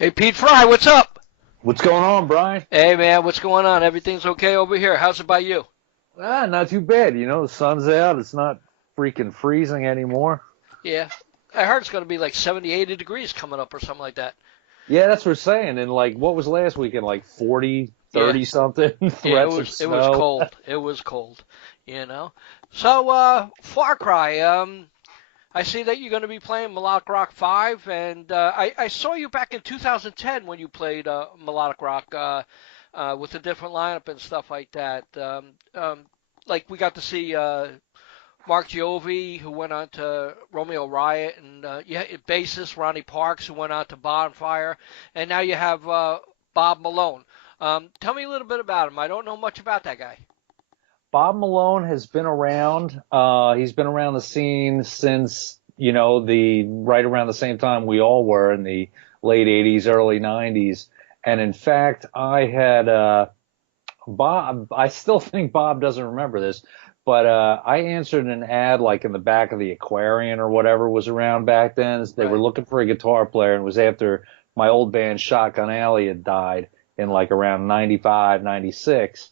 Hey, Pete Fry, what's up? What's going on, Brian? Hey, man, what's going on? Everything's okay over here. How's it by you? Not too bad. You know, the sun's out. It's not freaking freezing anymore. Yeah. I heard it's going to be like 70, 80 degrees coming up or something like that. Yeah, that's what we're saying. And, like, what was last weekend? Like 40, 30 Yeah. something? Yeah, Threats of it was snow. cold. It was cold, you know. So, Farcry, I see that you're going to be playing Melodicrock 5, and I saw you back in 2010 when you played Melodic Rock with a different lineup and stuff like that. Like, we got to see Mark Giovi, who went on to Romeo Riot, and bassist Ronnie Parkes, who went on to Bonfire, and now you have Bob Malone. Tell me a little bit about him. I don't know much about that guy. Bob Malone has been around. He's been around the scene since, you know, right around the same time we all were in the late 80s, early 90s. And in fact, I had Bob, I still think Bob doesn't remember this, but I answered an ad like in the back of the Aquarian or whatever was around back then. They were looking for a guitar player, and it was after my old band Shotgun Alley had died in like around 95, 96.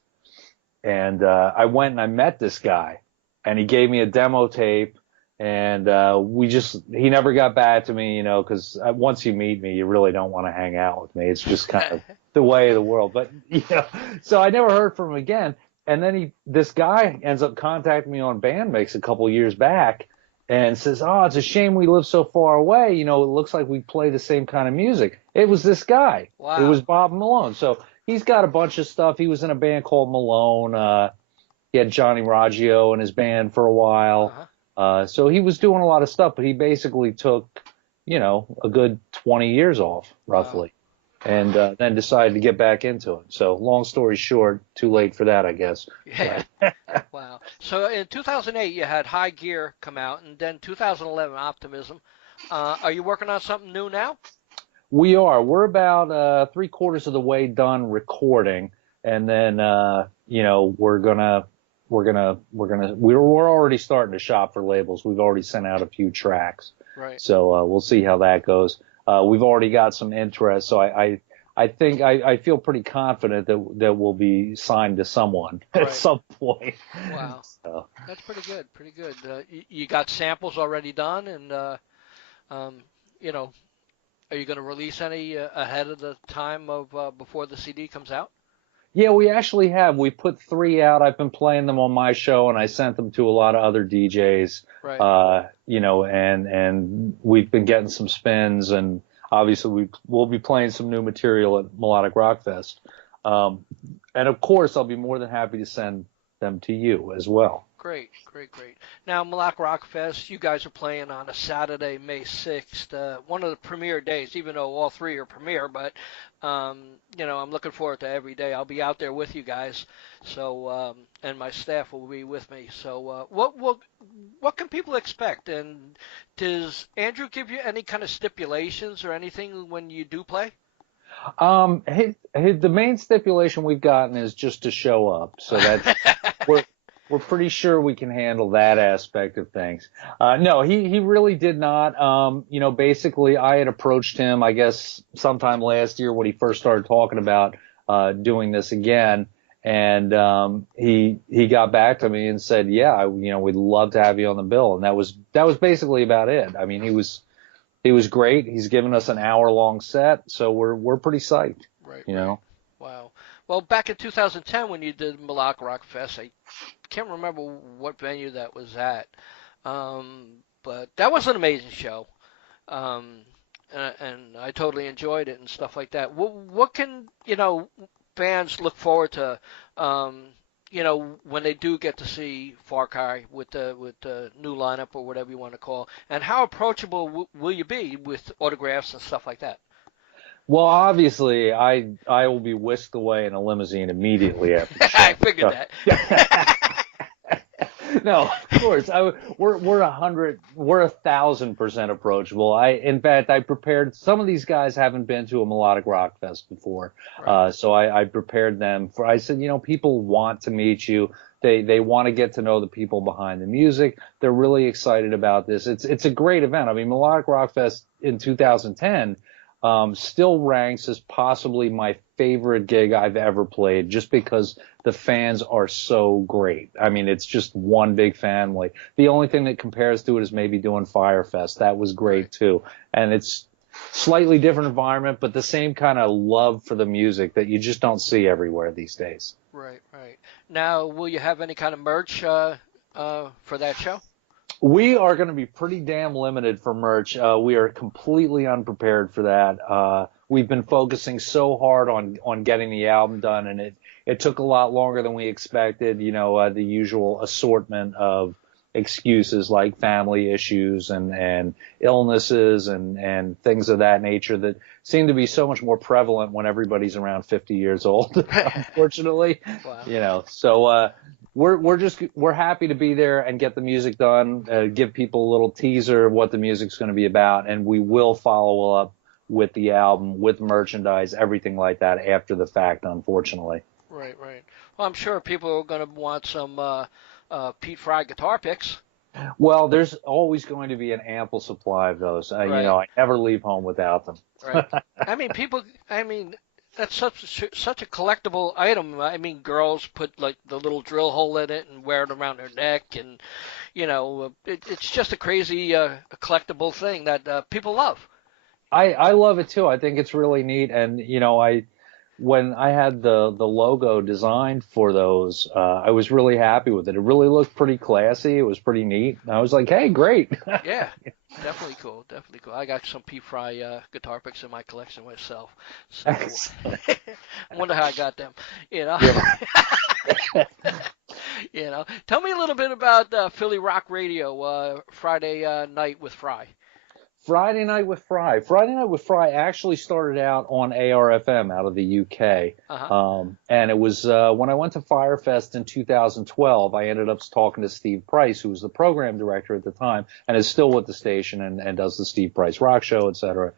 And I went and I met this guy, and he gave me a demo tape, and he never got back to me, you know, because once you meet me, you really don't want to hang out with me. It's just kind of the way of the world. But, you know, so I never heard from him again. And then this guy ends up contacting me on Bandmix a couple years back and says, "Oh, it's a shame we live so far away. You know, it looks like we play the same kind of music." It was this guy. Wow. It was Bob Malone. So he's got a bunch of stuff. He was in a band called Malone. He had Johnny Raggio in his band for a while. So he was doing a lot of stuff, but he basically took, you know, a good 20 years off, roughly. Wow. And then decided to get back into it. So long story short, too late for that, I guess. Yeah. Wow. So in 2008, you had High Gear come out, and then 2011, Optimism. Are you working on something new now? We are. We're about 3/4 of the way done recording, and then you know we're already starting to shop for labels. We've already sent out a few tracks, right? So we'll see how that goes. We've already got some interest, so I think I feel pretty confident that we'll be signed to someone at some point. Wow, so. That's pretty good. Pretty good. You got samples already done, and you know. Are you going to release any ahead of the time of before the CD comes out? Yeah, we actually have. We put 3 out. I've been playing them on my show, and I sent them to a lot of other DJs. Right. You know, and we've been getting some spins, and obviously we'll be playing some new material at Melodicrock Fest. And of course, I'll be more than happy to send them to you as well. Great, great, great. Now, Melodicrock Fest, you guys are playing on a Saturday, May 6th, one of the premier days, even though all 3 are premier, but, you know, I'm looking forward to every day. I'll be out there with you guys, so, and my staff will be with me. So, what can people expect? And does Andrew give you any kind of stipulations or anything when you do play? The main stipulation we've gotten is just to show up, so that's we're pretty sure we can handle that aspect of things. No, he really did not. You know, basically I had approached him, I guess, sometime last year when he first started talking about doing this again. And he got back to me and said, yeah, you know, we'd love to have you on the bill. And that was basically about it. I mean, he was great. He's given us an hour-long set, so we're pretty psyched. Right. You know. Wow. Well, back in 2010 when you did Melodicrock Fest, I can't remember what venue that was at, but that was an amazing show, and I totally enjoyed it and stuff like that. What can, you know, fans look forward to, you know, when they do get to see Farcry with the new lineup or whatever you want to call, and how approachable will you be with autographs and stuff like that? Well, obviously, I will be whisked away in a limousine immediately after the show. I figured that. No, of course. We're 1,000% approachable. In fact, I prepared. Some of these guys haven't been to a Melodicrock Fest before, right. So I prepared them for. I said, you know, people want to meet you. They want to get to know the people behind the music. They're really excited about this. It's a great event. I mean, Melodicrock Fest in 2010. still ranks as possibly my favorite gig I've ever played, just because the fans are so great. I mean, it's just one big family. The only thing that compares to it is maybe doing Firefest. That was great too. And it's slightly different environment, but the same kind of love for the music that you just don't see everywhere these days. Right, right. Now, will you have any kind of merch for that show? We are going to be pretty damn limited for merch. We are completely unprepared for that. We've been focusing so hard on getting the album done, and it took a lot longer than we expected. You know, the usual assortment of excuses like family issues and illnesses and things of that nature that seem to be so much more prevalent when everybody's around 50 years old, unfortunately. Wow. You know, so we're happy to be there and get the music done, give people a little teaser of what the music's going to be about, and we will follow up with the album, with merchandise, everything like that after the fact, unfortunately. Right, right. Well, I'm sure people are going to want some Pete Fry guitar picks. Well, there's always going to be an ample supply of those. Right. You know, I never leave home without them. Right. I mean, that's such a collectible item. I mean, girls put like the little drill hole in it and wear it around their neck, and you know, it's just a crazy collectible thing that people love. I love it too. I think it's really neat, and you know, when I had the logo designed for those, I was really happy with it. It really looked pretty classy. It was pretty neat. I was like, hey, great. Yeah, definitely cool. Definitely cool. I got some Pete Fry guitar picks in my collection myself. So I wonder how I got them. You know. You know. Tell me a little bit about Philly Rock Radio, Friday night with Fry. Friday Night with Fry. Friday Night with Fry actually started out on ARFM out of the UK. And it was when I went to Firefest in 2012, I ended up talking to Steve Price, who was the program director at the time and is still with the station and does the Steve Price Rock Show, etc.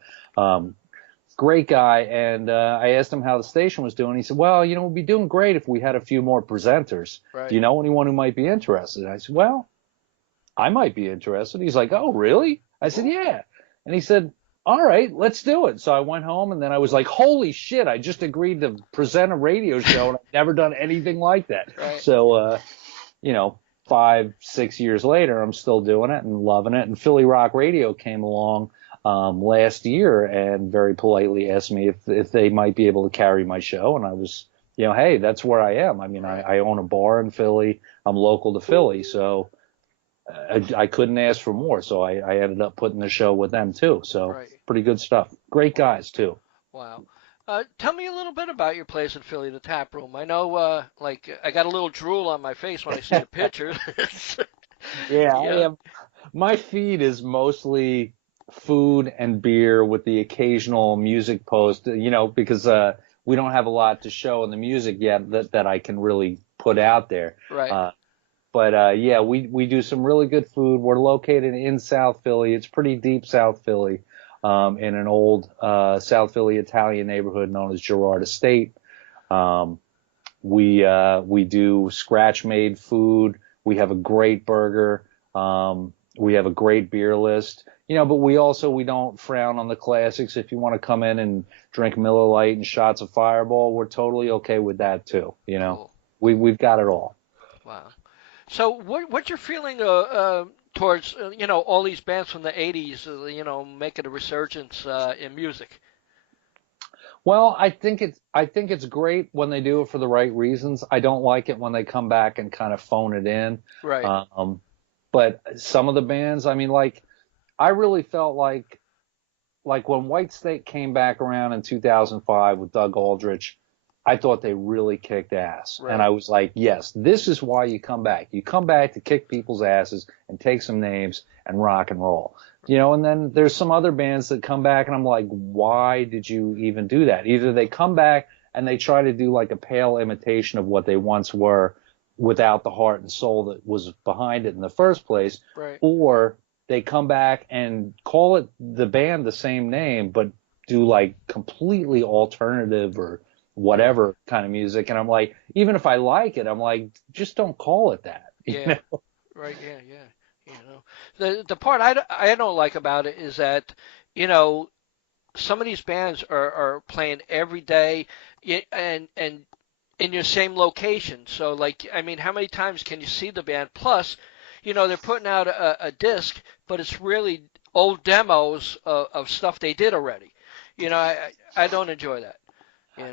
Great guy. And I asked him how the station was doing. He said, well, you know, we'd be doing great if we had a few more presenters. Right. Do you know anyone who might be interested? I said, well, I might be interested. He's like, oh, really? I said, yeah. And he said, all right, let's do it. So I went home, and then I was like, holy shit, I just agreed to present a radio show, and I've never done anything like that. Right. So, you know, 5-6 years later, I'm still doing it and loving it. And Philly Rock Radio came along last year and very politely asked me if they might be able to carry my show. And I was, you know, hey, that's where I am. I mean, I own a bar in Philly. I'm local to Philly, so I couldn't ask for more, so I ended up putting the show with them too. So pretty good stuff. Great guys too. Wow. Tell me a little bit about your place in Philly, the Tap Room. I know, like, I got a little drool on my face when I see the pictures. Yeah. My feed is mostly food and beer with the occasional music post, you know, because we don't have a lot to show in the music yet that I can really put out there. Right. But yeah, we do some really good food. We're located in South Philly. It's pretty deep South Philly, in an old South Philly Italian neighborhood known as Girard Estate. We do scratch-made food. We have a great burger. We have a great beer list. You know, but we don't frown on the classics. If you want to come in and drink Miller Lite and shots of Fireball, we're totally okay with that too. You know, we've got it all. Wow. So what's your feeling towards, you know, all these bands from the 80s, you know, making a resurgence in music? Well, I think it's great when they do it for the right reasons. I don't like it when they come back and kind of phone it in. Right. But some of the bands, I mean, like, I really felt like when White Snake came back around in 2005 with Doug Aldrich, I thought they really kicked ass. Right. And I was like, yes, this is why you come back. You come back to kick people's asses and take some names and rock and roll. You know, and then there's some other bands that come back and I'm like, why did you even do that? Either they come back and they try to do like a pale imitation of what they once were without the heart and soul that was behind it in the first place, right, or they come back and call it the band the same name, but do like completely alternative or whatever kind of music. And I'm like, even if I like it, I'm like, just don't call it that. Yeah. Know? Right. Yeah. You know, the part I don't like about it is that, you know, some of these bands are playing every day and in your same location. So, like, I mean, how many times can you see the band? Plus, they're putting out a disc, but it's really old demos of stuff they did already. I don't enjoy that.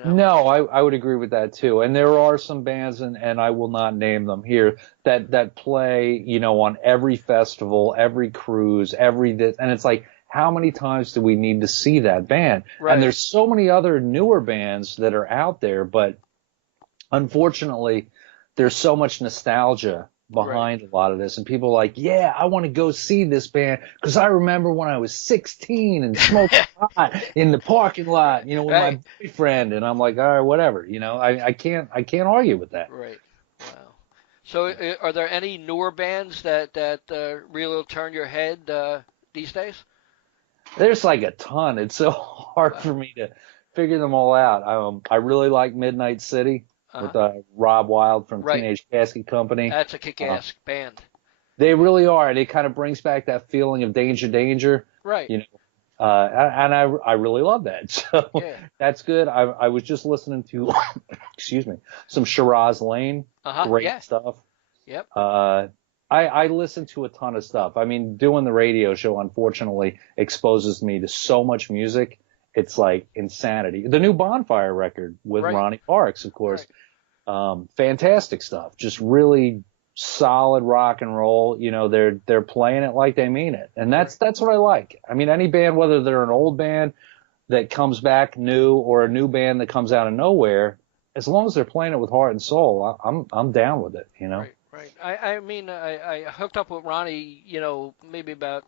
No, I would agree with that too. And there are some bands, and I will not name them here, that play, on every festival, every cruise, and it's like, how many times do we need to see that band? Right. And there's so many other newer bands that are out there, but unfortunately, there's so much nostalgia behind a lot of this, and people are like, yeah, I want to go see this band because I remember when I was 16 and smoking pot in the parking lot, with my boyfriend, and I'm like, all right, whatever, I can't argue with that. Right. Wow. So, are there any newer bands that really turn your head these days? There's like a ton. It's so hard for me to figure them all out. I really like Midnight City. With Rob Wild from Teenage Casket Company. That's a kick-ass band. They really are, and it kind of brings back that feeling of danger. Right. And I really love that. So that's good. I was just listening to, excuse me, some Shiraz Lane. Great stuff. Yep. I listen to a ton of stuff. I mean, doing the radio show, unfortunately, exposes me to so much music. It's like insanity. The new Bonfire record with Ronnie Parkes, of course. Fantastic stuff. Just really solid rock and roll. They're playing it like they mean it. And that's what I like. I mean, any band, whether they're an old band that comes back new or a new band that comes out of nowhere, as long as they're playing it with heart and soul, I'm down with it, Right. I mean, I hooked up with Ronnie, maybe about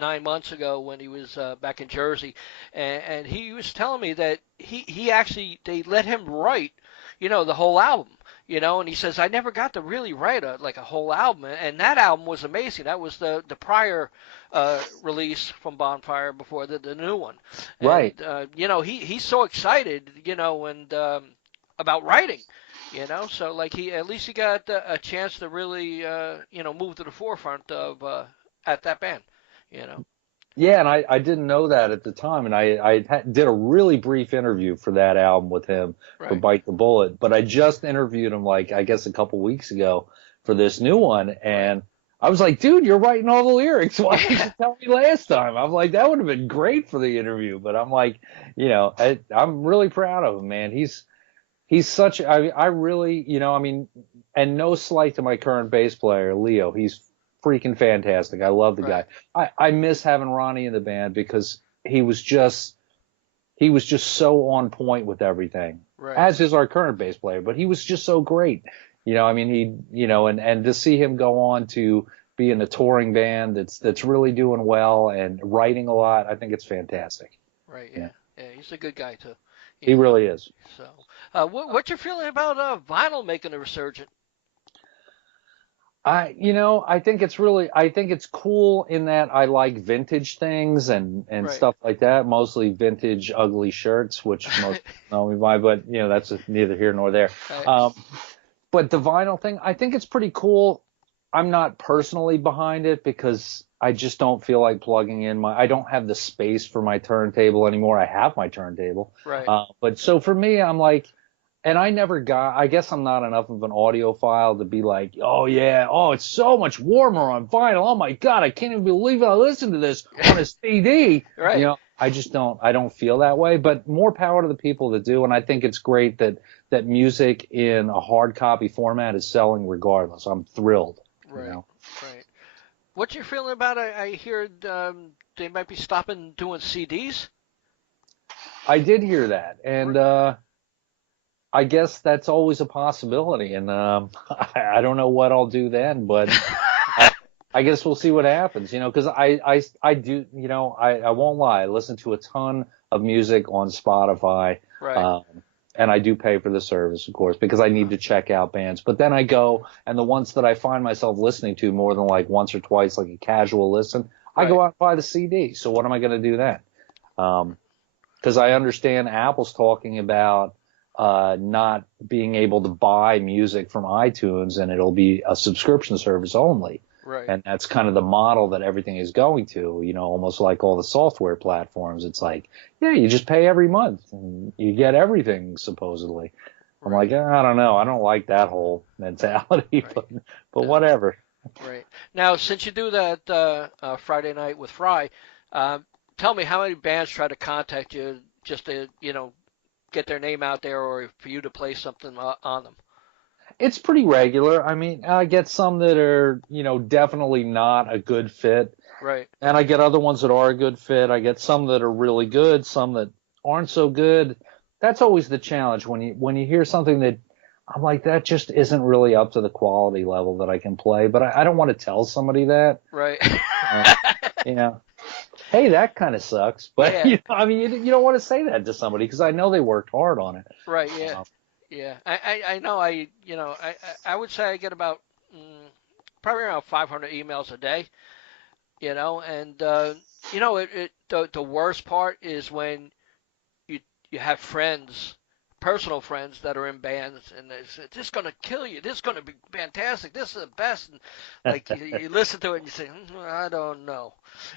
9 months ago when he was back in Jersey, and he was telling me that he actually, they let him write, the whole album, and he says, I never got to really write a whole album, and that album was amazing. That was the prior release from Bonfire before the new one. Right. And, he's so excited, and about writing. So like at least he got a chance to really, move to the forefront of at that band. Yeah, and I didn't know that at the time, and I did a really brief interview for that album with him for Bite the Bullet, but I just interviewed him I guess a couple weeks ago for this new one, and I was like, dude, you're writing all the lyrics. Why didn't you tell me last time? I'm like, that would have been great for the interview, but I'm like, I'm really proud of him, man. He's such, I really, I mean, and no slight to my current bass player, Leo, he's freaking fantastic. I love the guy. I miss having Ronnie in the band because he was just so on point with everything. Right. As is our current bass player, but he was just so great. I mean, and to see him go on to be in a touring band that's really doing well and writing a lot, I think it's fantastic. Right. Yeah. He's a good guy too. He really is. So, what's your feeling about vinyl making a resurgence? I think it's cool in that I like vintage things and stuff like that, mostly vintage ugly shirts, which most know me by, but that's neither here nor there. But the vinyl thing, I think it's pretty cool. I'm not personally behind it because I just don't feel like plugging in I don't have the space for my turntable anymore. I have my turntable. Right. But so for me, I'm like, and I guess I'm not enough of an audiophile to be like, oh yeah, it's so much warmer on vinyl. Oh my God, I can't even believe I listened to this on a CD. Right. I don't feel that way, but more power to the people that do. And I think it's great that music in a hard copy format is selling regardless. I'm thrilled. Right. Right. What's your feeling about it? I hear they might be stopping doing CDs. I did hear that. And, I guess that's always a possibility, and I don't know what I'll do then, but I guess we'll see what happens, because I do, I won't lie, I listen to a ton of music on Spotify, and I do pay for the service, of course, because I need to check out bands, but then I go, and the ones that I find myself listening to more than like once or twice, like a casual listen, I go out and buy the CD, so what am I going to do then? Because I understand Apple's talking about not being able to buy music from iTunes, and it'll be a subscription service only. Right. And that's kind of the model that everything is going to, almost like all the software platforms. It's like, yeah, you just pay every month and you get everything supposedly. I'm like, I don't know. I don't like that whole mentality, Right. but No. whatever. Right. Now, since you do that Friday night with Fry, tell me how many bands try to contact you just to, get their name out there or for you to play something on them? It's pretty regular. I mean, I get some that are, definitely not a good fit. Right. And I get other ones that are a good fit. I get some that are really good, some that aren't so good. That's always the challenge when you hear something that I'm like, that just isn't really up to the quality level that I can play. But I don't want to tell somebody that. Right. You know, hey, that kind of sucks. But Yeah. I mean, you don't want to say that to somebody because I know they worked hard on it. Right. Yeah. Yeah. I know. I would say I get about probably around 500 emails a day. And the worst part is when you have friends, personal friends that are in bands, and they say, "This is gonna kill you. This is gonna be fantastic. This is the best." And like you listen to it and you say, "I don't know,"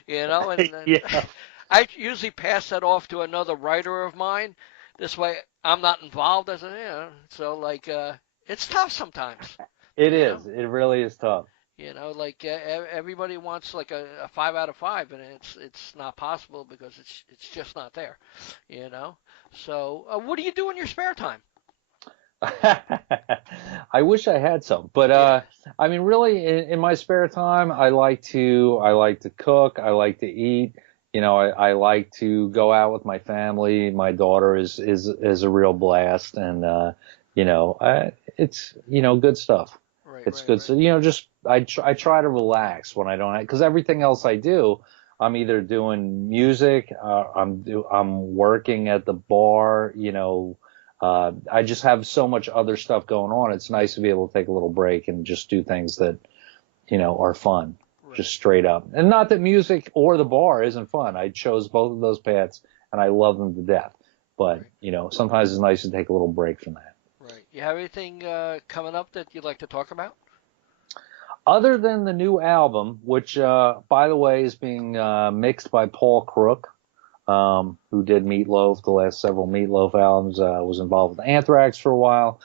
And Yeah. I usually pass that off to another writer of mine. This way, I'm not involved as So like, it's tough sometimes. It You know. is. It really is tough. Like everybody wants like a 5 out of 5, and it's not possible because it's just not there. You know. So what do you do in your spare time? I wish I had some, but Yeah. I mean, really, in my spare time, I like to cook, I like to eat. I like to go out with my family. My daughter is a real blast, and it's good stuff. Right. It's Right. good. Right. So just I try to relax when I don't, because everything else I do, I'm either doing music, I'm working at the bar. I just have so much other stuff going on. It's nice to be able to take a little break and just do things that, are fun, Right. just straight up. And not that music or the bar isn't fun. I chose both of those paths and I love them to death. But, Right. sometimes it's nice to take a little break from that. Right. You have anything coming up that you'd like to talk about? Other than the new album, which, by the way, is being mixed by Paul Crook, who did Meatloaf, the last several Meatloaf albums, was involved with Anthrax for a while.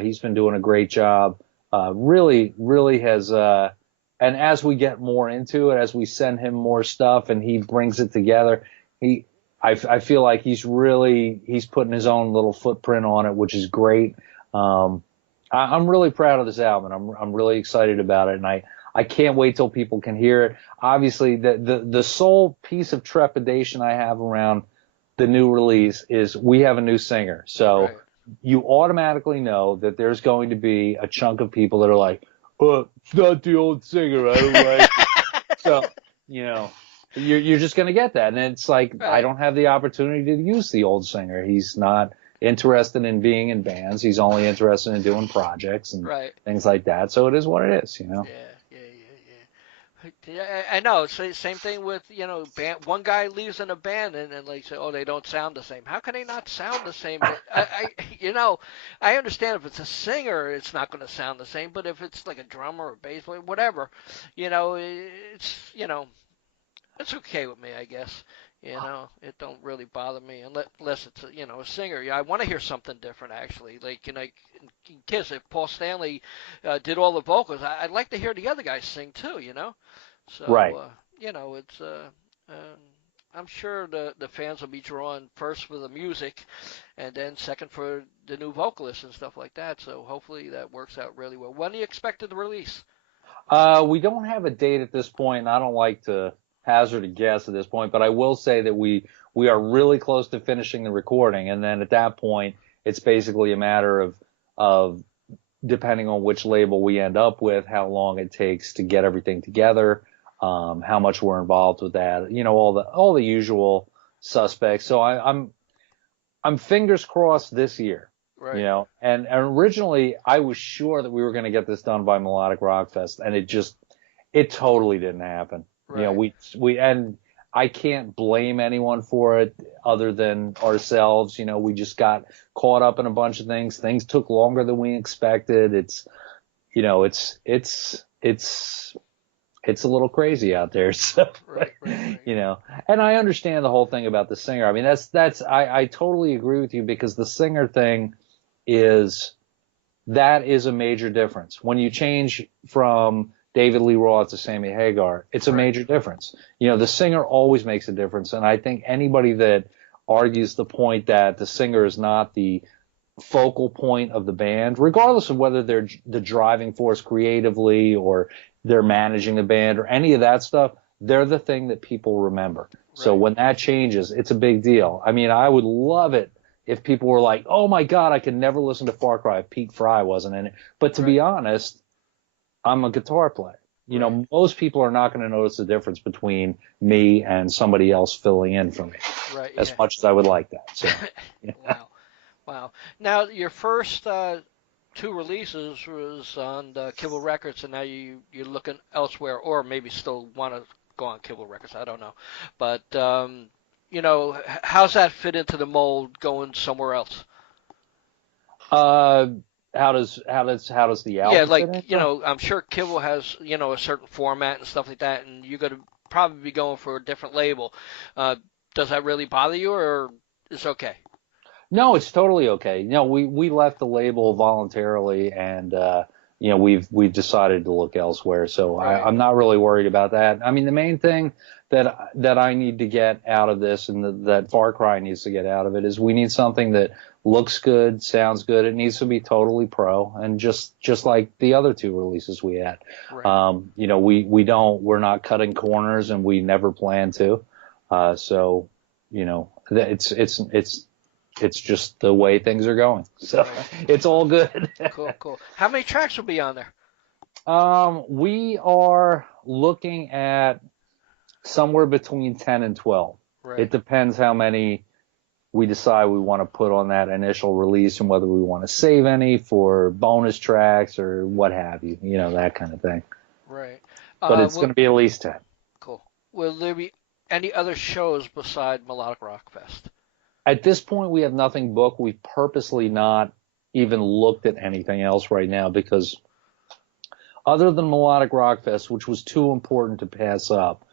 He's been doing a great job. Really, really has, and as we get more into it, as we send him more stuff and he brings it together, I feel like he's putting his own little footprint on it, which is great. I'm really proud of this album. I'm really excited about it, and I can't wait till people can hear it. Obviously, the sole piece of trepidation I have around the new release is we have a new singer. So you automatically know that there's going to be a chunk of people that are like, it's not the old singer. I don't like it. So, you're just going to get that. And it's like, I don't have the opportunity to use the old singer. He's not interested in being in bands. He's only interested in doing projects and things like that. So it is what it is, Yeah. Yeah, I know. Same thing with band. One guy leaves in a band and then they say, "Oh, they don't sound the same." How can they not sound the same? I understand if it's a singer, it's not going to sound the same. But if it's like a drummer or bass player, whatever, it's okay with me, I guess. It don't really bother me unless it's a singer. Yeah, I want to hear something different actually. Like in Kiss, if Paul Stanley did all the vocals, I'd like to hear the other guys sing too. So it's I'm sure the fans will be drawn first for the music, and then second for the new vocalist and stuff like that. So hopefully that works out really well. When do you expect the release? We don't have a date at this point, and I don't like to hazard a guess at this point, but I will say that we are really close to finishing the recording, and then at that point, it's basically a matter of depending on which label we end up with, how long it takes to get everything together, how much we're involved with that, all the usual suspects. So I'm fingers crossed this year. Right. And originally I was sure that we were going to get this done by Melodicrock Fest, and it totally didn't happen. Right. And I can't blame anyone for it other than ourselves. We just got caught up in a bunch of things. Things took longer than we expected. It's it's a little crazy out there. So, Right. you know, and I understand the whole thing about the singer. I mean, I totally agree with you, because the singer thing that is a major difference. When you change from David Lee Roth to Sammy Hagar, it's a major difference. You know, the singer always makes a difference. And I think anybody that argues the point that the singer is not the focal point of the band, regardless of whether they're the driving force creatively or they're managing the band or any of that stuff, they're the thing that people remember. Right. So when that changes, it's a big deal. I mean, I would love it if people were like, oh my God, I could never listen to Farcry if Pete Fry wasn't in it. But to be honest, I'm a guitar player. You know, most people are not going to notice the difference between me and somebody else filling in for me. Right. As much as I would like that. So, yeah. Wow. Now, your first two releases was on Kibble Records, and now you're looking elsewhere, or maybe still want to go on Kibble Records. I don't know. But, you know, how's that fit into the mold going somewhere else? How does the album? Yeah, like, you know, I'm sure Kibble has, you know, a certain format and stuff like that, and you're going to probably be going for a different label. Does that really bother you, or it's okay? No, it's totally okay. You know, we left the label voluntarily, and you know, we've decided to look elsewhere. So I'm not really worried about that. I mean, the main thing that I need to get out of this, and that Farcry needs to get out of it, is we need something that looks good, sounds good. It needs to be totally pro, and just like the other two releases we had. Right. You know, we're not cutting corners, and we never plan to. So, you know, it's just the way things are going. So it's all good. Cool. How many tracks will be on there? We are looking at somewhere between 10 and 12. Right. It depends how many we decide we want to put on that initial release, and whether we want to save any for bonus tracks or what have you, you know, that kind of thing. Right. But it's going to be at least 10. Cool. Will there be any other shows beside Melodicrock Fest? At this point, we have nothing booked. We've purposely not even looked at anything else right now, because other than Melodicrock Fest, which was too important to pass up,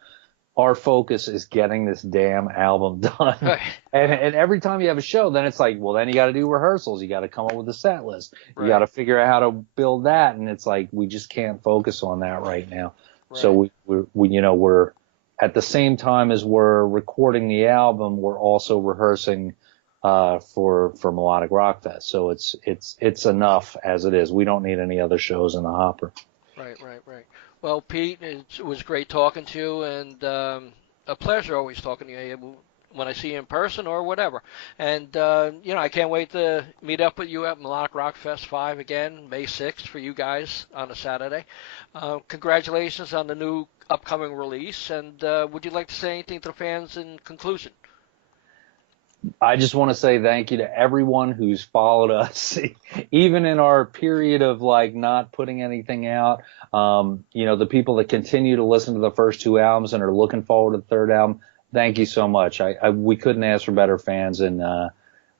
our focus is getting this damn album done. Right. And every time you have a show, then it's like, well, then you got to do rehearsals. You got to come up with a set list. Right. You got to figure out how to build that. And it's like, we just can't focus on that right now. Right. So we're at the same time as we're recording the album, we're also rehearsing for Melodicrock Fest. So it's enough as it is. We don't need any other shows in the hopper. Right. Well, Pete, it was great talking to you, and a pleasure always talking to you when I see you in person or whatever. And, you know, I can't wait to meet up with you at Melodicrock Fest 5 again, May 6th for you guys on a Saturday. Congratulations on the new upcoming release, and would you like to say anything to the fans in conclusion? I just want to say thank you to everyone who's followed us, even in our period of like not putting anything out. You know, the people that continue to listen to the first two albums and are looking forward to the third album. Thank you so much. We couldn't ask for better fans, and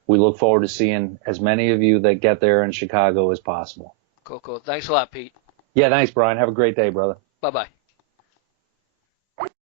we look forward to seeing as many of you that get there in Chicago as possible. Cool. Thanks a lot, Pete. Yeah, thanks, Brian. Have a great day, brother. Bye-bye.